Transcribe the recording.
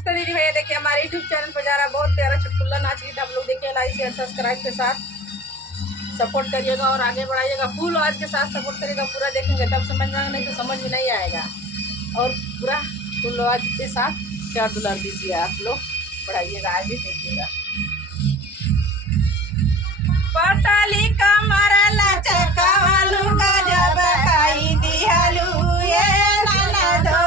नमस्ते दीदी भैया, देखिए हमारे यूट्यूब चैनल पर जा रहा है बहुत प्यारा चुटकुल्ला नाच गीत। आप लोग देखिए, लाइक शेयर सब्सक्राइब के साथ सपोर्ट करिएगा और आगे बढ़ाइएगा। फुल आवाज के साथ सपोर्ट करिएगा, पूरा देखेंगे तब समझ में आएगा, नहीं तो समझ में नहीं आएगा। और पूरा फुल आवाज के साथ प्यार दुलार दीजिए, आप लोग बढ़ाइएगा, आगे देखिएगा। पटली कमर लचकावलू गजब काई दिहलू ये ननदो।